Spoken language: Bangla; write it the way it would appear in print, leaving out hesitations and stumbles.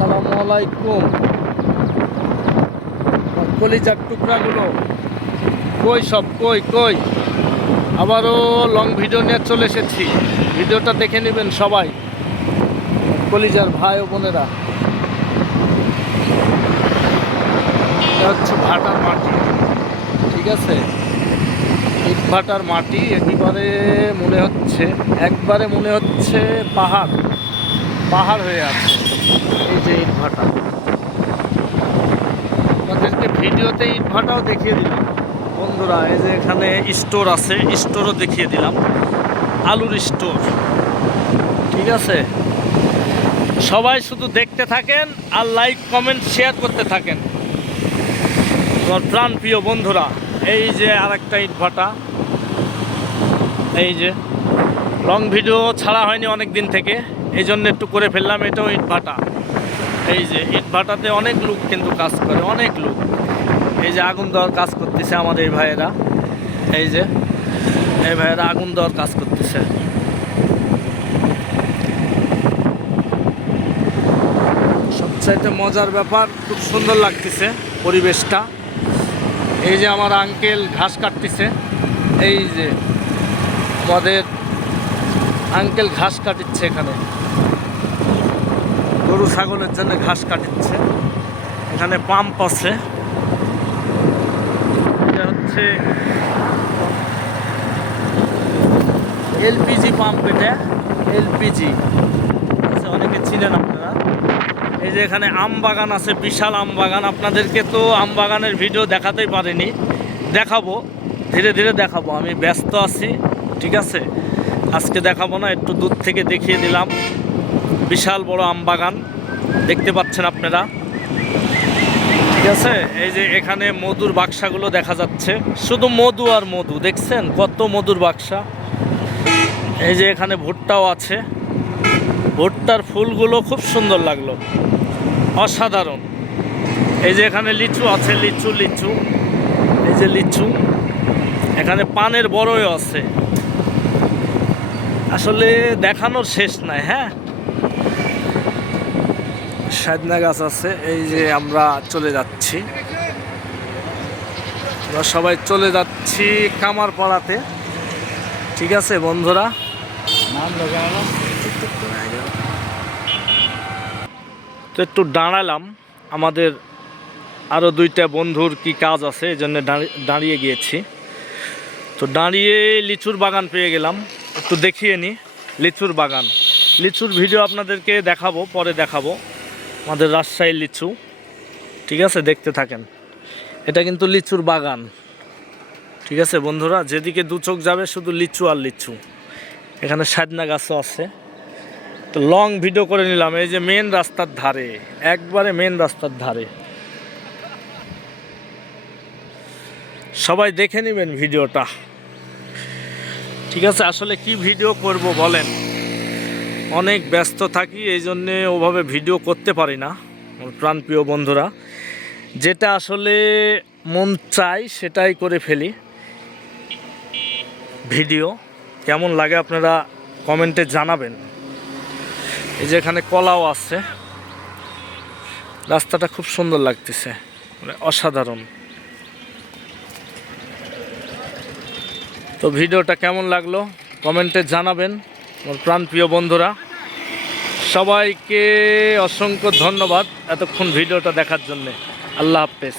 আসসালামু আলাইকুম। কলিজার টুকরাগুলো কই, সব কই কই। আবারও লং ভিডিও নিয়ে চলে এসেছি, ভিডিওটা দেখে নেবেন সবাই, কলিজার ভাই ও বোনেরা। এটা হচ্ছে ভাটার মাটি, ঠিক আছে, ইট ভাটার মাটি। একবারে মনে হচ্ছে পাহাড় পাহাড় হয়ে আছে। এই যে ইট ভাটা, আমাদেরকে ভিডিওতে ইট ভাটাও দেখিয়ে দিলাম বন্ধুরা। এই যে এখানে স্টোর আছে, স্টোরও দেখিয়ে দিলাম, আলুর স্টোর, ঠিক আছে। সবাই শুধু দেখতে থাকেন আর লাইক কমেন্ট শেয়ার করতে থাকেন আমার প্রাণ প্রিয় বন্ধুরা। এই যে আরেকটা ইট ভাটা, এই যে লং ভিডিও ছাড়া হয়নি অনেক দিন থেকে, এই জন্য একটু করে ফেললাম। এটাও ইট ভাটা। এই যে ইট ভাটাতে অনেক লোক কিন্তু কাজ করে, অনেক লোক। এই যে আগুন দেওয়ার কাজ করতেছে আমাদের এই ভাইয়েরা, এই যে এই ভাইয়েরা আগুন দেওয়ার কাজ করতেছে। সবচাইতে মজার ব্যাপার, খুব সুন্দর লাগতেছে পরিবেশটা। এই যে আমার আঙ্কেল ঘাস কাটতেছে, এই যে আমাদের আঙ্কেল ঘাস কাটিচ্ছে, এখানে গরু ছাগলের জন্য ঘাস কাটিচ্ছে। এখানে পাম্প আছে, এটা হচ্ছে এলপিজি পাম্প। এটা এলপিজি আছে, অনেকে চিনেন আপনারা। এই যে এখানে আম বাগান আছে, বিশাল আম বাগান। আপনাদেরকে তো আম বাগানের ভিডিও দেখাতেই পারিনি, দেখাবো, ধীরে ধীরে দেখাবো। আমি ব্যস্ত আছি, ঠিক আছে, আজকে দেখাবো না, একটু দূর থেকে দেখিয়ে দিলাম। বিশাল বড় আম বাগান দেখতে পাচ্ছেন আপনারা, ঠিক আছে। এই যে এখানে মধুর বাক্সাগুলো দেখা যাচ্ছে, শুধু মধু আর মধু, দেখছেন কত মধুর বাক্সা। এই যে এখানে ভুট্টাও আছে, ভুট্টার ফুলগুলো খুব সুন্দর লাগলো, অসাধারণ। এই যে এখানে লিচু আছে, লিচু লিচু, এই যে লিচু। এখানে পানের বড়ও আছে, আসলে দেখানোর শেষ নাই। হ্যাঁ, সাজনা গাছ আছে। এই যে আমরা চলে যাচ্ছি, আমরা সবাই চলে যাচ্ছি কামারপাড়াতে, ঠিক আছে বন্ধুরা। তো একটু দাঁড়ালাম, আমাদের আরও দুইটা বন্ধুর কি কাজ আছে, এই জন্য দাঁড়িয়ে গিয়েছি। তো দাঁড়িয়ে লিচুর বাগান পেয়ে গেলাম, একটু দেখিয়ে নিই লিচুর বাগান। লিচুর ভিডিও আপনাদেরকে দেখাবো, পরে দেখাবো। আমাদের রাজশাহীর লিচু, ঠিক আছে, দেখতে থাকেন। এটা কিন্তু লিচুর বাগান, ঠিক আছে বন্ধুরা। যেদিকে দু চোখ যাবে শুধু লিচু আর লিচু। এখানে সাজনা গাছও আছে। তো লং ভিডিও করে নিলাম। এই যে মেন রাস্তার ধারে, একবারে মেন রাস্তার ধারে, সবাই দেখে নেবেন ভিডিওটা, ঠিক আছে। আসলে কি ভিডিও করব বলেন, অনেক ব্যস্ত থাকি, এই জন্যে ওভাবে ভিডিও করতে পারি না প্রাণপ্রিয় বন্ধুরা। যেটা আসলে মন চাই সেটাই করে ফেলি। ভিডিও কেমন লাগে আপনারা কমেন্টে জানাবেন। এই যে এখানে কলাও আছে, রাস্তাটা খুব সুন্দর লাগতেছে, মানে অসাধারণ। তো ভিডিওটা কেমন লাগলো কমেন্টে জানাবেন আমার প্রাণপ্রিয় বন্ধুরা। সবাইকে অসংখ্য ধন্যবাদ এতক্ষণ ভিডিওটা দেখার জন্যে। আল্লাহ হাফেজ।